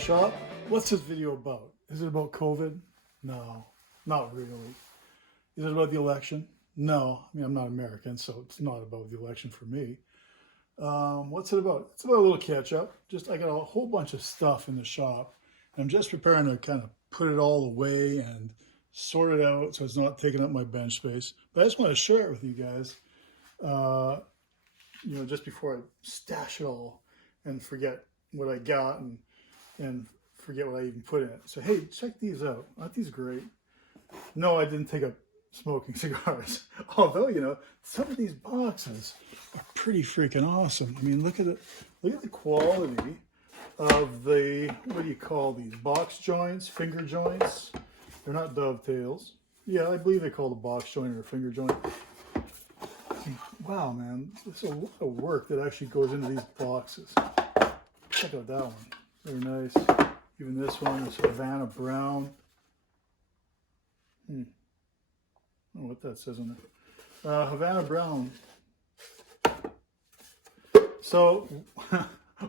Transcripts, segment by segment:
shop. What's this video about? Is it about COVID? No, not really. Is it about the election? No, I mean, I'm not American, so it's not about the election for me. What's it about? It's about a little catch up. I got a whole bunch of stuff in the shop, and I'm just preparing to kind of put it all away and sort it out so it's not taking up my bench space. But I just want to share it with you guys, just before I stash it all and forget what I got and forget what I even put in it. So, hey, check these out. Aren't these great? No, I didn't take up smoking cigars. Although, some of these boxes are pretty freaking awesome. I mean, look at the quality of the, what do you call these? Box joints, finger joints. They're not dovetails. Yeah, I believe they call the box joint or a finger joint. Wow, man, there's a lot of work that actually goes into these boxes. Check out that one. Very nice. Even this one is Havana Brown. I don't know what that says on there. Havana Brown. So,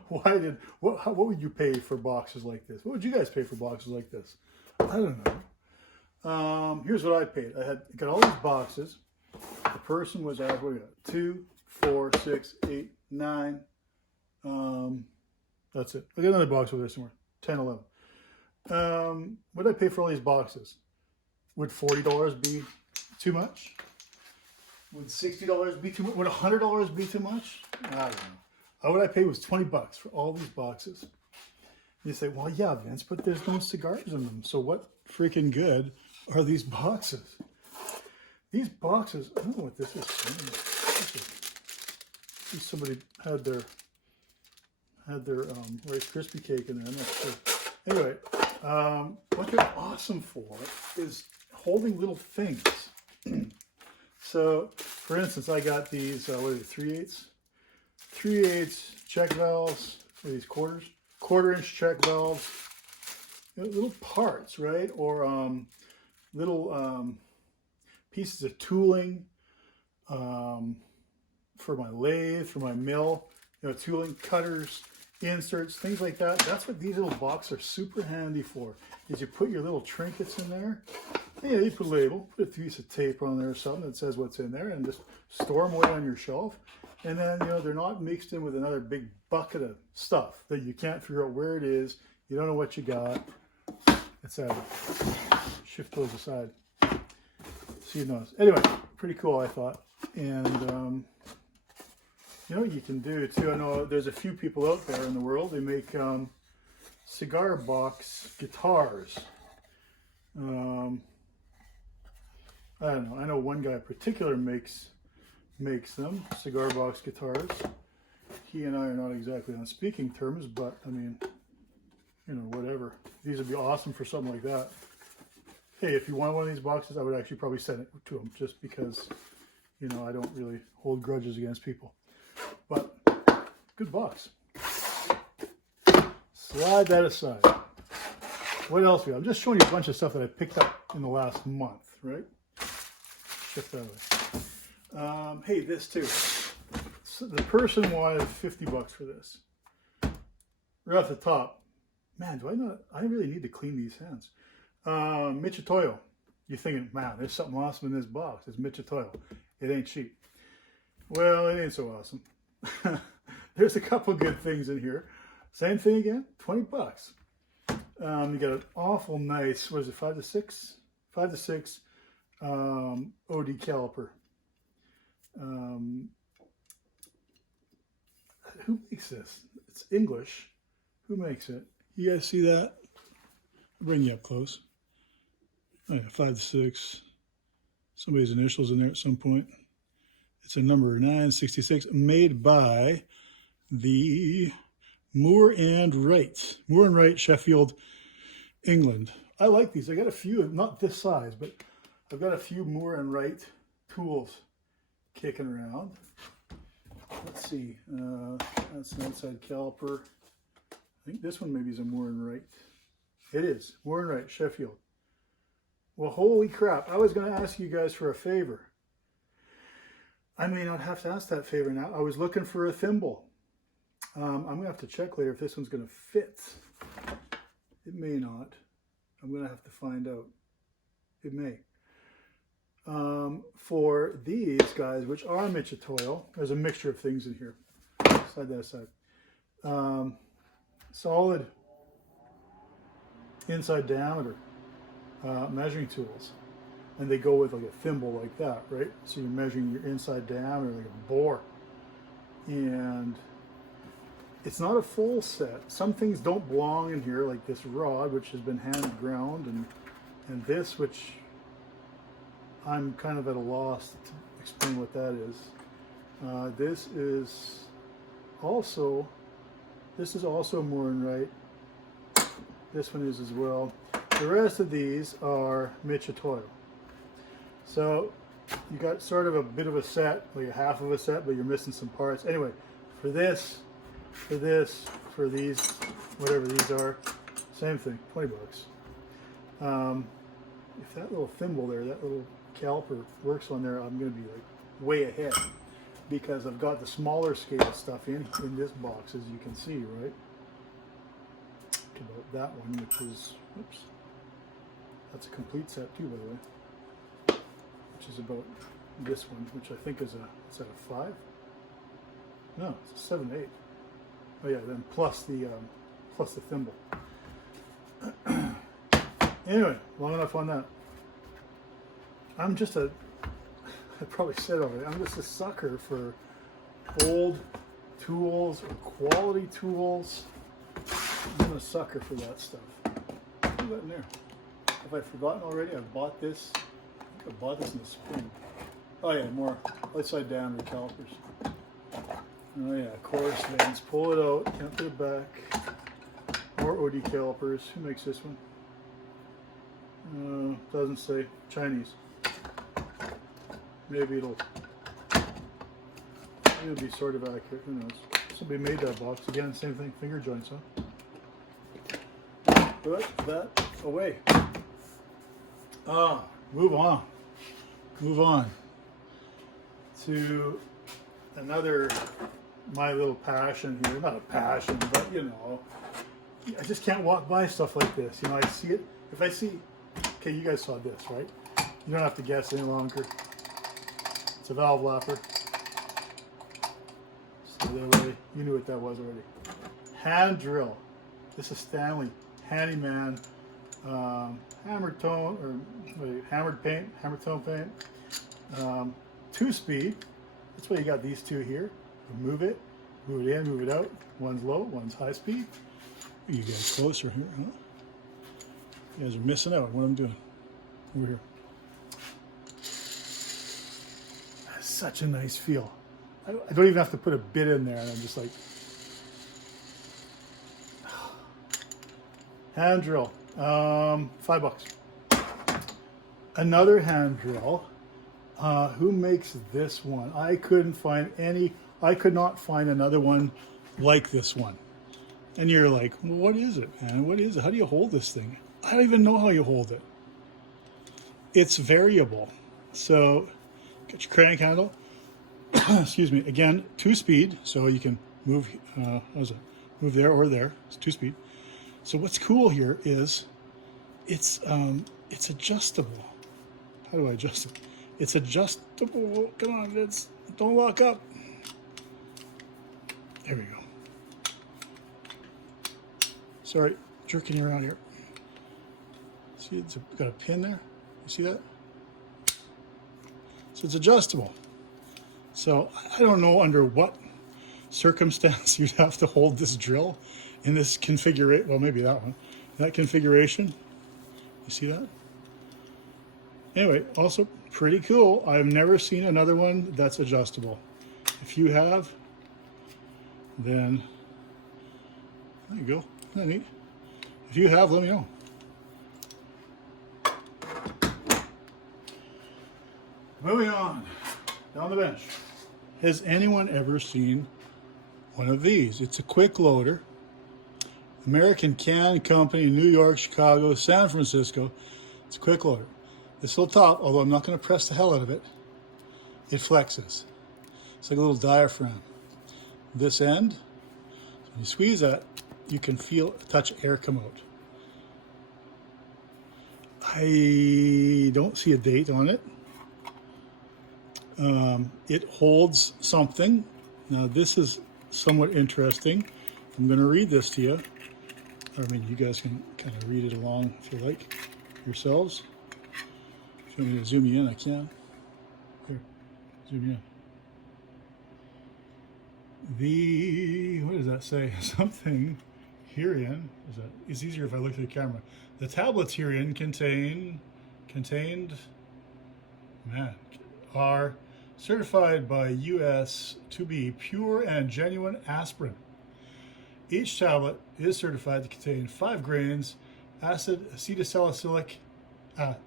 what would you pay for boxes like this? What would you guys pay for boxes like this? I don't know. Here's what I paid. I got all these boxes. The person was at, what do we got? 2, 4, 6, 8, 9. That's it. I got another box over there somewhere. 10, 11. What did I pay for all these boxes? Would $40 be too much? Would $60 be too much? Would $100 be too much? I don't know. What I paid was $20 for all these boxes. You say, well, yeah, Vince, but there's no cigars in them. So what freaking good are these boxes? These boxes, I don't know what this is. Somebody had their Rice Krispie cake in there. I'm not sure. Anyway, what they're awesome for is holding little things. So, for instance, I got these, what are they, 3/8? 3/8 check valves, for these quarter-inch check valves. Little parts, right? Or little pieces of tooling for my lathe, for my mill, tooling, cutters, inserts, things like that. That's what these little boxes are super handy for, is you put your little trinkets in there. Yeah, you put a label, put a piece of tape on there or something that says what's in there, and just store them away on your shelf. And then, they're not mixed in with another big bucket of stuff that you can't figure out where it is. You don't know what you got. It's shift those aside so you notice. Anyway, pretty cool, I thought. And what you can do too, I know there's a few people out there in the world, they make cigar box guitars. I don't know, I know one guy in particular makes them, cigar box guitars. He and I are not exactly on speaking terms, but I mean, whatever. These would be awesome for something like that. Hey, if you want one of these boxes, I would actually probably send it to him, just because, I don't really hold grudges against people. But, good box. Slide that aside. What else we have? I'm just showing you a bunch of stuff that I picked up in the last month, right? Shift that away. Hey, this too. So the person wanted $50 for this. Right off the top. Man, I really need to clean these hands. Toil. You're thinking, man, there's something awesome in this box. It's Toil. It ain't cheap. Well, it ain't so awesome. There's a couple good things in here. Same thing again, $20. You got an awful nice, what is it, 5 to 6? 5 to 6 OD caliper. Who makes this? It's English. Who makes it? You guys see that? I'll bring you up close. Oh, yeah, 5 to 6. Somebody's initials in there at some point. It's a number 966, made by the Moore and Wright. Moore and Wright, Sheffield, England. I like these. I got a few, not this size, but I've got a few Moore and Wright tools kicking around. Let's see. That's an outside caliper. I think this one maybe is a Moore and Wright. It is. Moore and Wright, Sheffield. Well, holy crap. I was going to ask you guys for a favor. I may not have to ask that favor now. I was looking for a thimble. I'm going to have to check later if this one's going to fit. It may not. I'm going to have to find out. It may. For these guys, which are Toil, there's a mixture of things in here. Side that aside. Solid inside diameter measuring tools. And they go with like a thimble like that, right? So you're measuring your inside diameter like a bore. And it's not a full set. Some things don't belong in here, like this rod, which has been hand ground, and this, which I'm kind of at a loss to explain what that is. This is also Morinite. This one is as well. The rest of these are Toil. So you got sort of a bit of a set, like a half of a set, but you're missing some parts. Anyway, for this, for these, whatever these are, same thing, 20 bucks. If that little thimble there, that little caliper works on there, I'm going to be like way ahead, because I've got the smaller scale stuff in this box, as you can see, right? About that one, which is, oops, that's a complete set too, by the way. Which is about this one, which I think is is that a 5? No, it's a 7/8. Oh yeah, then plus the thimble. Anyway, long enough on that. I'm just I probably said already, I'm just a sucker for old tools or quality tools. I'm a sucker for that stuff. What's that in there? Have I forgotten already? I bought this. I bought this in the spring. Oh yeah, more outside diameter calipers. Oh yeah, course vanes. Pull it out, can't put it back. More OD calipers. Who makes this one? Doesn't say. Chinese. Maybe it'll be sort of accurate. Who knows? This will be Maytag box again. Same thing. Finger joints, huh? Put that away. Move on to another, my little passion here. Not a passion, but you know, I just can't walk by stuff like this. You know, I see it. If I see, okay, you guys saw this, right? You don't have to guess any longer. It's a valve lapper. So there, you knew what that was already. Hand drill. This is Stanley Handyman. Hammered tone, or hammered tone paint, 2-speed. That's why you got these two here. You move it in, move it out. One's low, one's high speed. You guys closer here, huh? You guys are missing out on what I'm doing over here. That's such a nice feel. I don't even have to put a bit in there, and I'm just like, hand drill. $5. Another hand drill. Who makes this one? I could not find another one like this one. And you're like, well, what is it, man? What is it? How do you hold this thing? I don't even know how you hold it. It's variable. So, get your crank handle. Excuse me. Again, 2-speed, so you can move. Move there or there. It's 2-speed. So what's cool here is it's adjustable. How do I adjust it? It's adjustable. Come on, Vince. Don't lock up. There we go. Sorry, jerking you around here. See, it's got a pin there. You see that? So it's adjustable. So I don't know under what circumstance you'd have to hold this drill in this configuration. Well, maybe that one. That configuration. You see that? Anyway, also pretty cool. I've never seen another one that's adjustable. If you have, then there you go. Isn't that neat? If you have, let me know. Moving on, down the bench. Has anyone ever seen one of these? It's a quick loader. American Can Company, New York, Chicago, San Francisco. It's a quick loader. This little top, although I'm not going to press the hell out of it, it flexes. It's like a little diaphragm. This end, when you squeeze that, you can feel, touch air come out. I don't see a date on it. It holds something. Now this is somewhat interesting. I'm going to read this to you. I mean, you guys can kind of read it along if you like yourselves. If you want me to zoom you in, I can. Here, zoom you in. What does that say? Something herein, it's easier if I look at the camera. The tablets herein are certified by US to be pure and genuine aspirin. Each tablet is certified to contain 5 grains acetylsalicylic acid,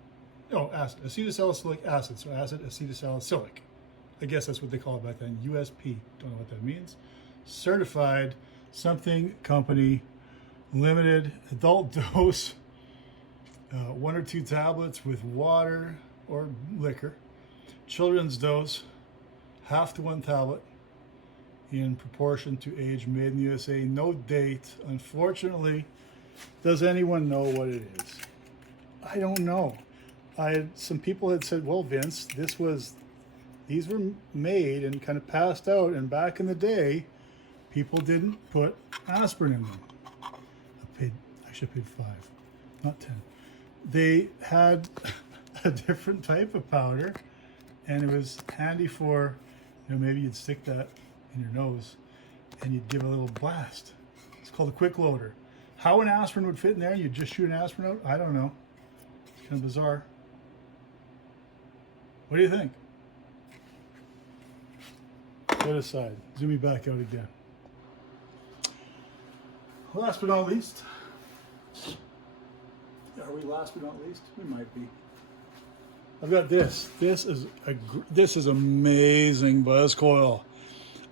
so acid acetylsalicylic. I guess that's what they call it back then, USP. Don't know what that means. Certified something company, limited adult dose, 1 or 2 tablets with water or liquor. Children's dose, half to 1 tablet in proportion to age, made in the USA. No date. Unfortunately, does anyone know what it is? I don't know. Some people had said, well, Vince, these were made and kind of passed out, and back in the day, people didn't put aspirin in them. I paid 5, not 10. They had a different type of powder, and it was handy for, maybe you'd stick that in your nose and you'd give a little blast. It's called a quick loader. How an aspirin would fit in there and you'd just shoot an aspirin out, I don't know. It's kind of bizarre. What do you think? Put aside. Zoom me back out again. Last but not least. Are we last but not least? We might be. I've got this. This is amazing buzz coil.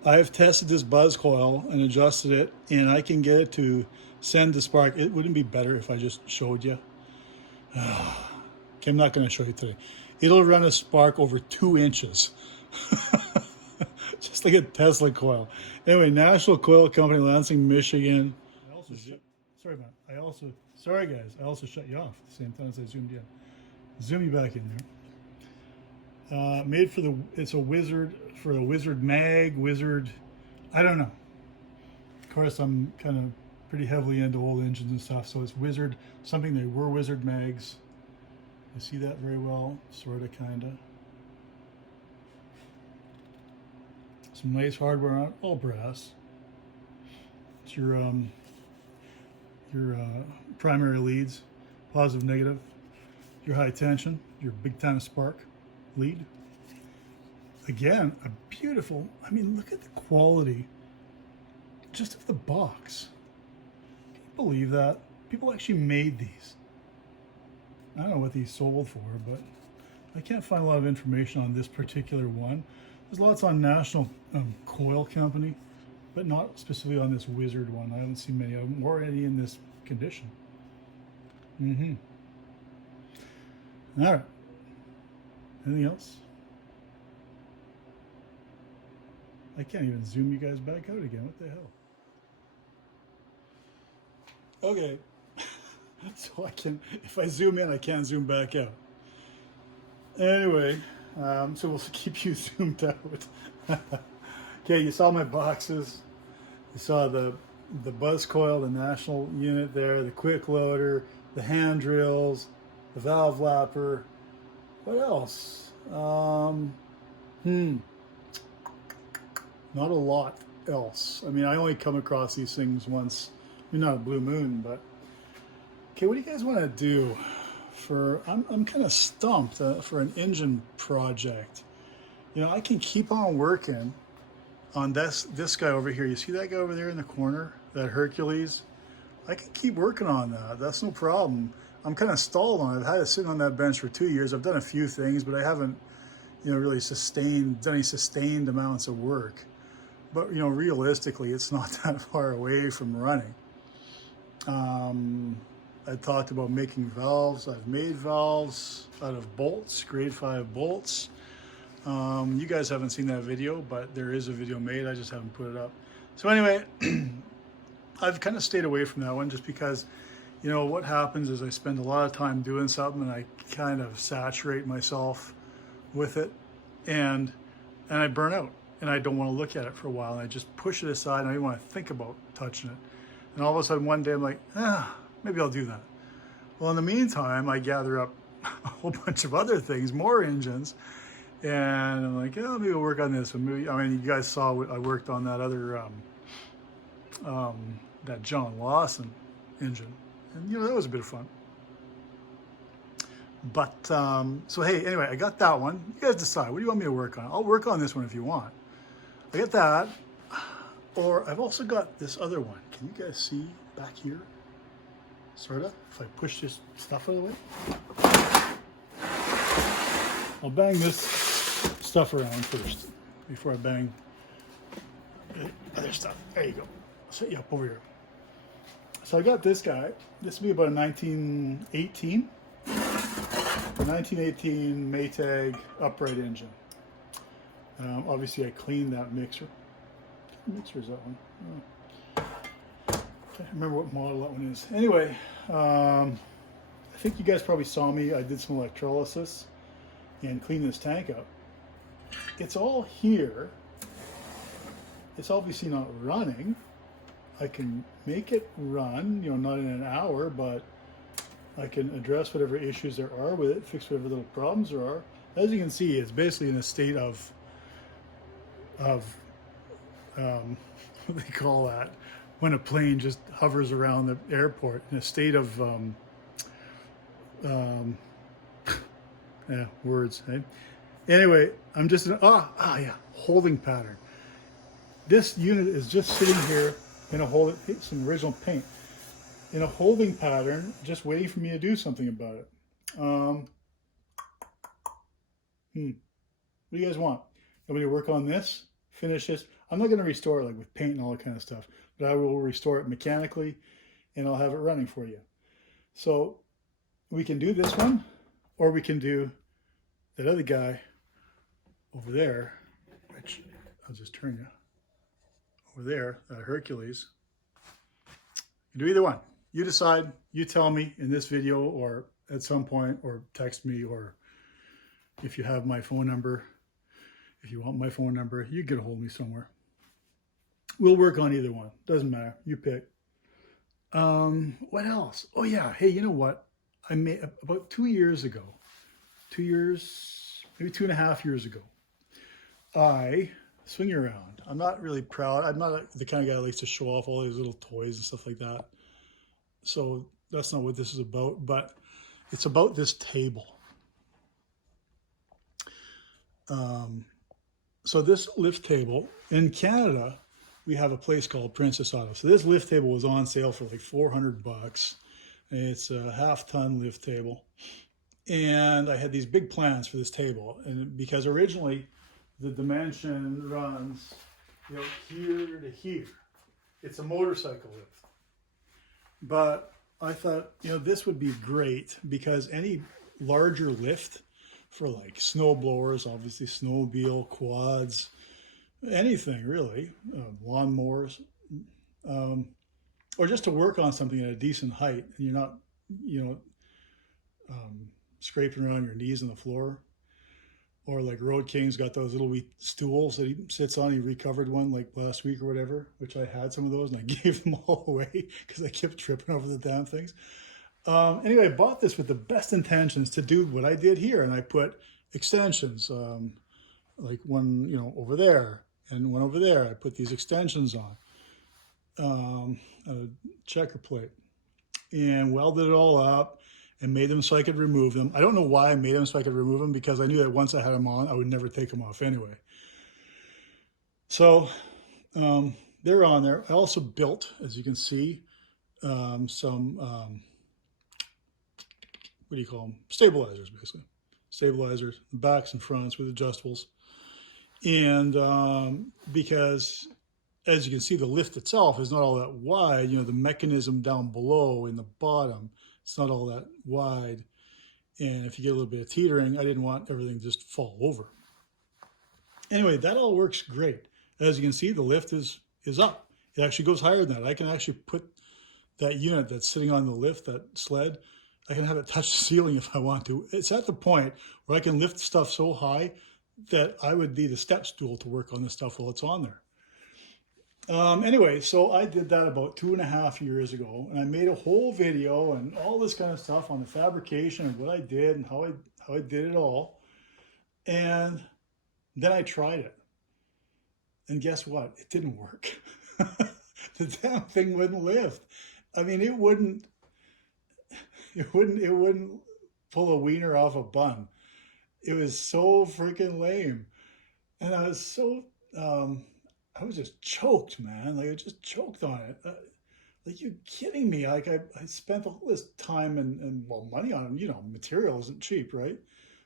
I've tested this buzz coil and adjusted it, and I can get it to send the spark. It wouldn't be better if I just showed you. Okay, I'm not going to show you today. It'll run a spark over 2 inches. Just like a Tesla coil. Anyway, National Coil Company, Lansing, Michigan. Sorry guys, I also shut you off at the same time as I zoomed in. Zoom you back in there. Made for it's a Wizard, for a Wizard mag, I don't know. Of course, I'm kind of pretty heavily into old engines and stuff, so it's Wizard, something they were Wizard mags. You see that very well, sort of, kind of. Some nice hardware on it, all brass. It's your primary leads, positive, negative, your high tension, your big time spark lead. Again, a beautiful, I mean, look at the quality just of the box. Can you believe that? People actually made these. I don't know what these sold for, but I can't find a lot of information on this particular one. There's lots on National Coil Company, but not specifically on this Wizard one. I haven't seen many of them or any in this condition. All right. Anything else? I can't even zoom you guys back out again. What the hell? Okay. So I can, if I zoom in, I can't zoom back out. Anyway, so we'll keep you zoomed out. Okay, you saw my boxes. You saw the buzz coil, the National unit there, the quick loader, the hand drills, the valve lapper. What else? Not a lot else. I mean, I only come across these things once. I mean, not a blue moon, but okay. What do you guys want to do? I'm kind of stumped for an engine project. I can keep on working on this guy over here. You see that guy over there in the corner, that Hercules? I can keep working on that. That's no problem. I'm kind of stalled on it. I've had it sitting on that bench for 2 years. I've done a few things, but I haven't, really done any sustained amounts of work. But, realistically, it's not that far away from running. I talked about making valves. I've made valves out of bolts, grade 5 bolts. You guys haven't seen that video, but there is a video made. I just haven't put it up. So anyway, I've kind of stayed away from that one just because, You know, what happens is I spend a lot of time doing something and I kind of saturate myself with it, and I burn out and I don't want to look at it for a while, and I just push it aside and I don't even want to think about touching it. And all of a sudden one day I'm like, maybe I'll do that. Well, in the meantime, I gather up a whole bunch of other things, more engines, and I'm like, oh, maybe I'll work on this one. Maybe, I mean, you guys saw I worked on that other, that John Lawson engine. And, you know, that was a bit of fun. But, so hey, anyway, I got that one. You guys decide, what do you want me to work on? I'll work on this one if you want. I got that. Or I've also got this other one. Can you guys see back here? Sort of. If I push this stuff out of the way. I'll bang this stuff around first before I bang the other stuff. There you go. I'll set you up over here. So I got this guy. This will be about a 1918. The 1918 Maytag upright engine. Obviously I cleaned that mixer. What mixer is that one? Oh. Can't remember what model that one is. Anyway, I think you guys probably saw me. I did some electrolysis and cleaned this tank up. It's all here. It's obviously not running. I can make it run, you know, not in an hour, but I can address whatever issues there are with it, fix whatever little problems there are. As you can see, it's basically in a state of what do they call that? When a plane just hovers around the airport, in a state of, yeah, words, eh? Anyway, I'm just, yeah, holding pattern. This unit is just sitting here in a holding, some original paint, in a holding pattern, just waiting for me to do something about it. What do you guys want? Want me to work on this? Finish this? I'm not going to restore it like with paint and all that kind of stuff, but I will restore it mechanically and I'll have it running for you. So we can do this one, or we can do that other guy over there, which I'll just turn you over there, that Hercules. You do either one. You decide, you tell me in this video or at some point, or text me, or if you have my phone number, if you want my phone number, you can get a hold of me somewhere. We'll work on either one. Doesn't matter. You pick. What else? Oh yeah. Hey, you know what? I made about 2 years ago, 2 years, maybe 2.5 years ago, I swing you around. I'm not really proud. I'm not the kind of guy that likes to show off all these little toys and stuff like that. So that's not what this is about, but it's about this table. So this lift table, in Canada, we have a place called Princess Auto. So this lift table was on sale for like $400. It's a half-ton lift table. And I had these big plans for this table. And because originally the dimension runs, you know, here to here. It's a motorcycle lift. But I thought, you know, this would be great because any larger lift for like snow blowers, obviously snowmobile, quads, anything really, lawnmowers, or just to work on something at a decent height and you're not, you know, scraping around your knees on the floor. Or like Road King's got those little wee stools that he sits on. He recovered one like last week or whatever, which I had some of those and I gave them all away because I kept tripping over the damn things. Anyway, I bought this with the best intentions to do what I did here. And I put extensions, like one, you know, over there and one over there. I put these extensions on, a checker plate, and welded it all up and made them so I could remove them. I don't know why I made them so I could remove them, because I knew that once I had them on, I would never take them off anyway. So they're on there. I also built, as you can see, some, what do you call them? Stabilizers, basically. Stabilizers, backs and fronts with adjustables. And because, as you can see, the lift itself is not all that wide. You know, the mechanism down below in the bottom, it's not all that wide. And if you get a little bit of teetering, I didn't want everything to just fall over. Anyway, that all works great. As you can see, the lift is up. It actually goes higher than that. I can actually put that unit that's sitting on the lift, that sled, I can have it touch the ceiling if I want to. It's at the point where I can lift stuff so high that I would need a step stool to work on the stuff while it's on there. Anyway, so I did that about 2.5 years ago, and I made a whole video and all this kind of stuff on the fabrication and what I did and how I did it all. And then I tried it, and guess what? It didn't work. The damn thing wouldn't lift. I mean, it wouldn't pull a wiener off a bun. It was so freaking lame, and I was just choked, man. Like I just choked on it. Like you kidding me? Like I spent all this time and well money on it. You know, material isn't cheap, right?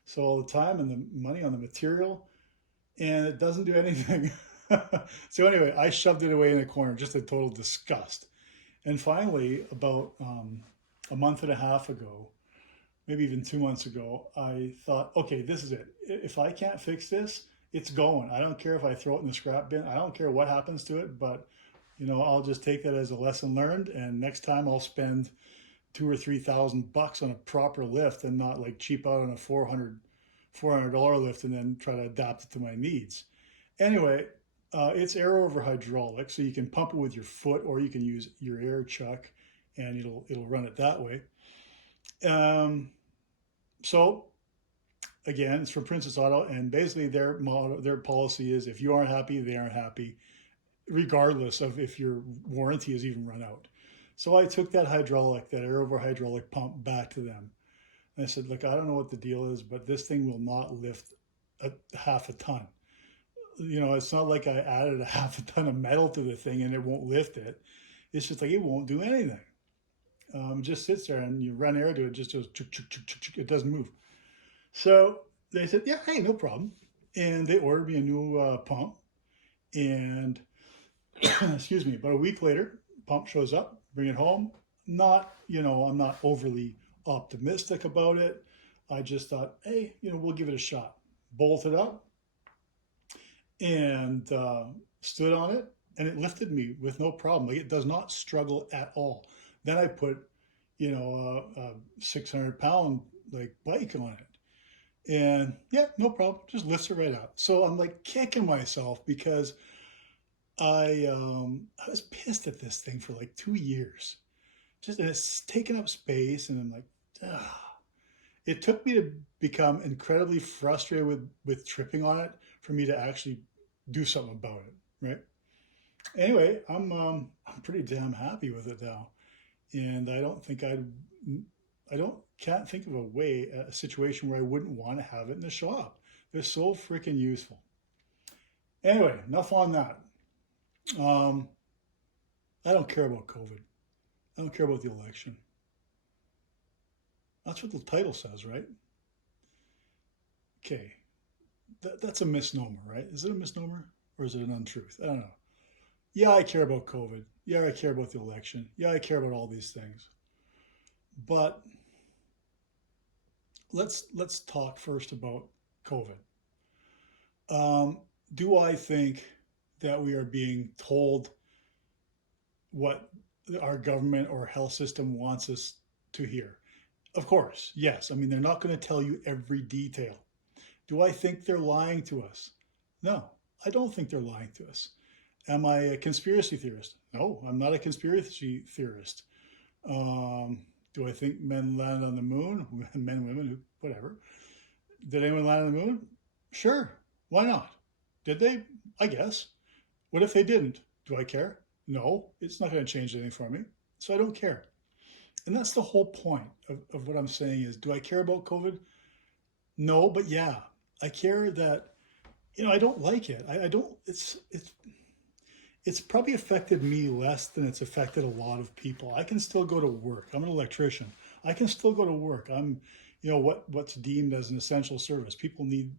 So all the time and the money on the material, and it doesn't do anything. So anyway, I shoved it away in a corner, just a total disgust. And finally, about a month and a half ago, maybe even 2 months ago, I thought, okay, this is it. If I can't fix this, it's going. I don't care if I throw it in the scrap bin. I don't care what happens to it, but I'll just take that as a lesson learned. And next time I'll spend 2 or 3 thousand bucks on a proper lift and not like cheap out on a $400 lift and then try to adapt it to my needs. Anyway, it's air over hydraulic, so you can pump it with your foot or you can use your air chuck, and it'll run it that way. So again, it's from Princess Auto, and basically their policy is if you aren't happy, they aren't happy, regardless of if your warranty has even run out. So I took that air over hydraulic pump back to them. And I said, look, I don't know what the deal is, but this thing will not lift half a ton. It's not like I added a half a ton of metal to the thing and it won't lift it. It's just like it won't do anything. It just sits there and you run air to it, just goes chuk, chuk, chuk, chuk, chuk, it doesn't move. So they said, yeah, hey, no problem. And they ordered me a new pump. And excuse me, about a week later, pump shows up, bring it home. I'm not overly optimistic about it. I just thought, hey, we'll give it a shot. Bolted up and stood on it, and it lifted me with no problem. Like it does not struggle at all. Then I put, a 600-pound like bike on it, and yeah, no problem, just lifts it right out. So I'm like kicking myself because I was pissed at this thing for like 2 years, and it's taken up space, and I'm like, ah. It took me to become incredibly frustrated with tripping on it for me to actually do something about it, right? Anyway, I'm pretty damn happy with it now, and can't think of a situation where I wouldn't want to have it in the shop. They're so freaking useful. Anyway, enough on that. I don't care about COVID. I don't care about the election. That's what the title says, right? Okay, that's a misnomer, right? Is it a misnomer or is it an untruth? I don't know. Yeah, I care about COVID. Yeah, I care about the election. Yeah, I care about all these things. But let's talk first about COVID. Do I think that we are being told what our government or health system wants us to hear? Of course, yes. I mean, they're not going to tell you every detail. Do I think they're lying to us? No, I don't think they're lying to us. Am I a conspiracy theorist? No, I'm not a conspiracy theorist. Do I think men land on the moon? Men, women, whatever. Did anyone land on the moon? Sure. Why not? Did they? I guess. What if they didn't? Do I care? No, it's not going to change anything for me. So I don't care. And that's the whole point of what I'm saying is, do I care about COVID? No, but yeah, I care that, I don't like it. I don't, it's probably affected me less than it's affected a lot of people. I can still go to work. I'm an electrician. I can still go to work. I'm, what's deemed as an essential service. People need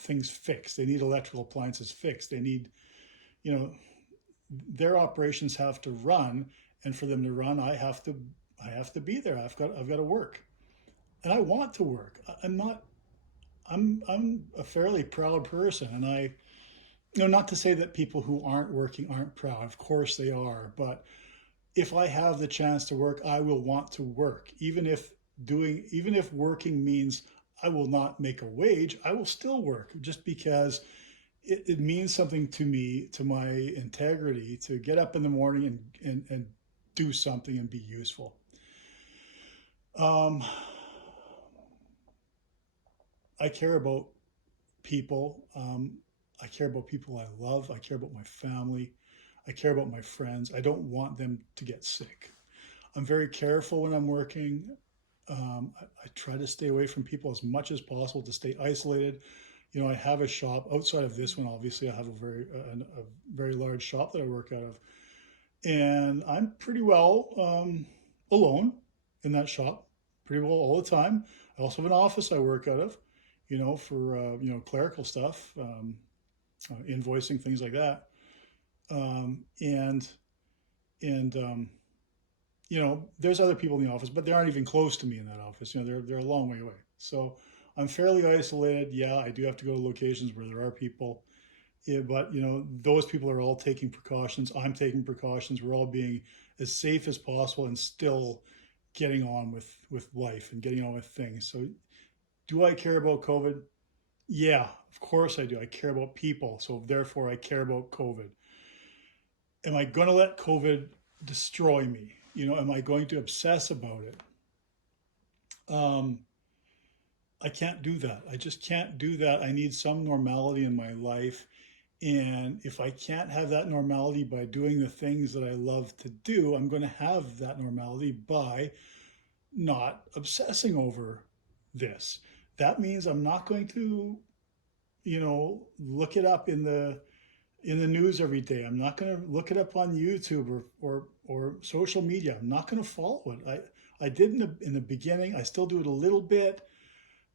things fixed. They need electrical appliances fixed. They need, their operations have to run, and for them to run, I have to be there. I've got to work, and I want to work. I'm a fairly proud person, and not to say that people who aren't working aren't proud. Of course they are, but if I have the chance to work, I will want to work. Even if working means I will not make a wage, I will still work just because it means something to me, to my integrity, to get up in the morning and do something and be useful. Um, I care about people. I care about people I love. I care about my family. I care about my friends. I don't want them to get sick. I'm very careful when I'm working. I try to stay away from people as much as possible to stay isolated. You know, I have a shop outside of this one. Obviously, I have a very large shop that I work out of, and I'm pretty well alone in that shop, pretty well all the time. I also have an office I work out of, you know, for clerical stuff, invoicing, things like that, um, and and you know, there's other people in the office, but they aren't even close to me in that office. You know, they're a long way away. So I'm fairly isolated. Yeah, I do have to go to locations where there are people. Yeah, but you know, those people are all taking precautions. I'm taking precautions. We're all being as safe as possible and still getting on with life and getting on with things. So, do I care about COVID? Yeah, of course I do. I care about people. So therefore, I care about COVID. Am I going to let COVID destroy me? You know, am I going to obsess about it? Um, I can't do that. I just can't do that. I need some normality in my life. And if I can't have that normality by doing the things that I love to do, I'm going to have that normality by not obsessing over this. That means I'm not going to, you know, look it up in the news every day. I'm not going to look it up on YouTube or social media. I'm not going to follow it. I did in the beginning. I still do it a little bit.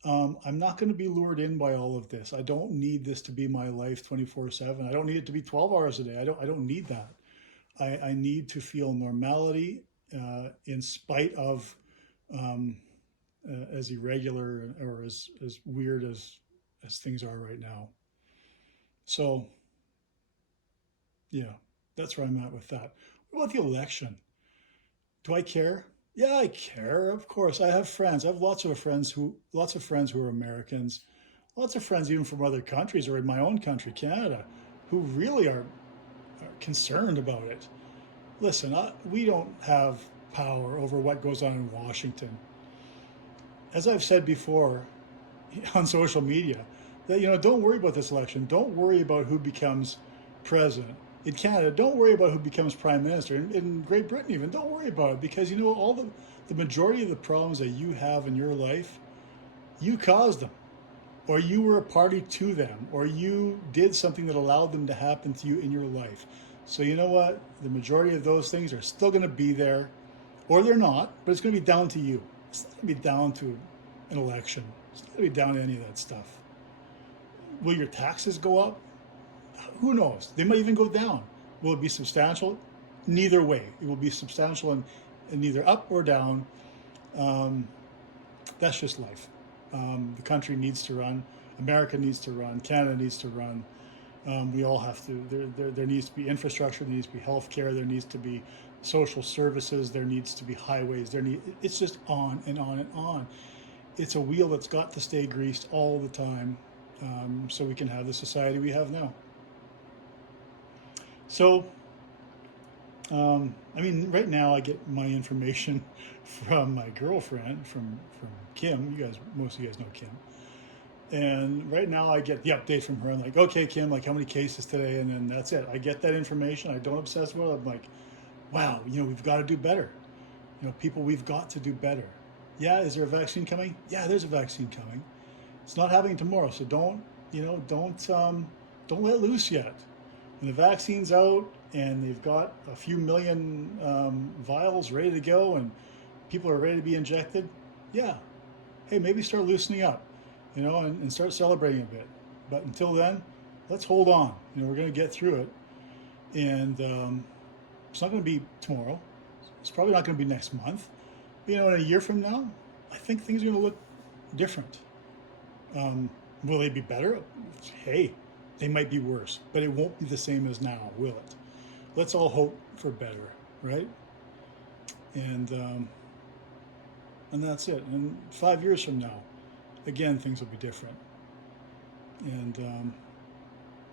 I'm not going to be lured in by all of this. I don't need this to be my life 24/7. I don't need it to be 12 hours a day. I don't need that. I need to feel normality in spite of um, as irregular or as weird as things are right now. So yeah, that's where I'm at with that. What about the election? Do I care? Yeah, I care. Of course, I have friends. I have lots of friends who are Americans, lots of friends even from other countries or in my own country, Canada, who really are concerned about it. Listen, we don't have power over what goes on in Washington. As I've said before on social media, that you know, don't worry about this election. Don't worry about who becomes president. In Canada, don't worry about who becomes prime minister. In Great Britain, even, don't worry about it because you know the majority of the problems that you have in your life, you caused them, or you were a party to them, or you did something that allowed them to happen to you in your life. So you know what? The majority of those things are still going to be there, or they're not. But it's going to be down to you. It's not going to be down to an election. It's not going to be down to any of that stuff. Will your taxes go up? Who knows? They might even go down. Will it be substantial? Neither way. It will be substantial and neither up or down. Um, that's just life. The country needs to run. America needs to run. Canada needs to run. We all have to. There needs to be infrastructure. There needs to be healthcare. There needs to be social services. There needs to be highways. It's just on and on and on. It's a wheel that's got to stay greased all the time, so we can have the society we have now. So, I mean, right now I get my information from my girlfriend, from Kim. Most of you guys know Kim. And right now I get the update from her. I'm like, okay, Kim, like how many cases today? And then that's it. I get that information. I don't obsess with it. I'm like, wow, you know, we've got to do better. You know, people, we've got to do better. Yeah, is there a vaccine coming? Yeah, there's a vaccine coming. It's not happening tomorrow, so don't let loose yet. When the vaccine's out and they've got a few million vials ready to go and people are ready to be injected, yeah, hey, maybe start loosening up, you know, and start celebrating a bit. But until then, let's hold on. You know, we're going to get through it, and it's not going to be tomorrow. It's probably not going to be next month. You know, in a year from now, I think things are going to look different. Will they be better? Hey, they might be worse, but it won't be the same as now, will it? Let's all hope for better, right? and that's it. And 5 years from now, again, things will be different. And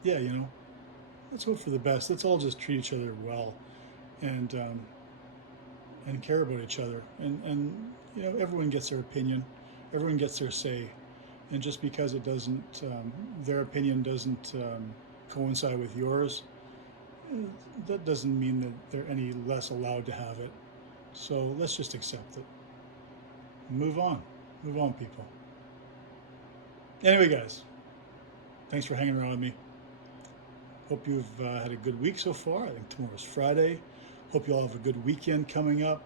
yeah, you know, let's hope for the best. Let's all just treat each other well, and care about each other. And you know, everyone gets their opinion, everyone gets their say, and just because it doesn't, their opinion doesn't coincide with yours, that doesn't mean that they're any less allowed to have it. So let's just accept it. Move on, people. Anyway, guys, thanks for hanging around with me. Hope you've had a good week so far. I think tomorrow's Friday. Hope you all have a good weekend coming up.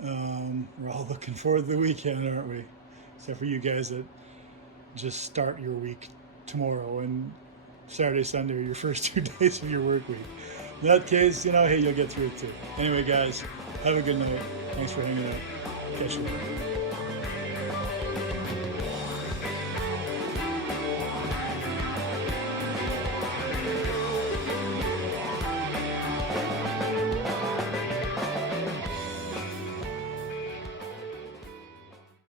We're all looking forward to the weekend, aren't we? Except for you guys that just start your week tomorrow and Saturday, Sunday are your first 2 days of your work week. In that case, you know, hey, you'll get through it too. Anyway, guys, have a good night. Thanks for hanging out. Catch you later.